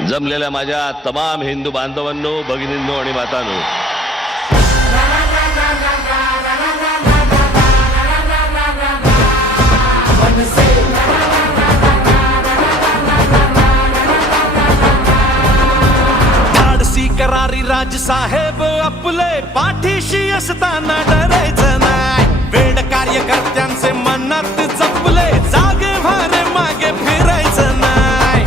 जमलेल्या माझ्या तमाम हिंदू बांधवांनो, भगिनींनो आणि मातांनो, धाडसी करारी राज साहेब आपले पाठीशी असताना डरायचं नाही. वेड कार्यकर्त्यांचे मनात जपले, जागे भारे मागे फिरायचं नाही.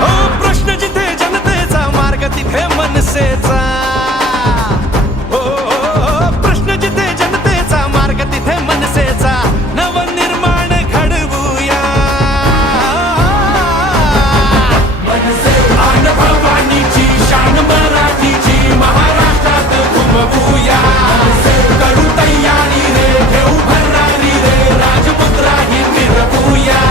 हो प्रश्न जिथे जनतेचा, मार्ग तिथे मनसेचा. हो प्रश्न जिथे जनतेचा, मार्ग तिथे मनसेचा. नवनिर्माण घडवूया, भवानीची शान मराठीची महाराष्ट्रात घुमवूया. करू तयारी रे, घेऊ भरारी रे, राजमुद्रा ही मिरवूया.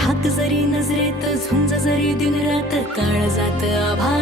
धाक जरी नजरेत झुंज जरी दिन रात काळ जात आभाळ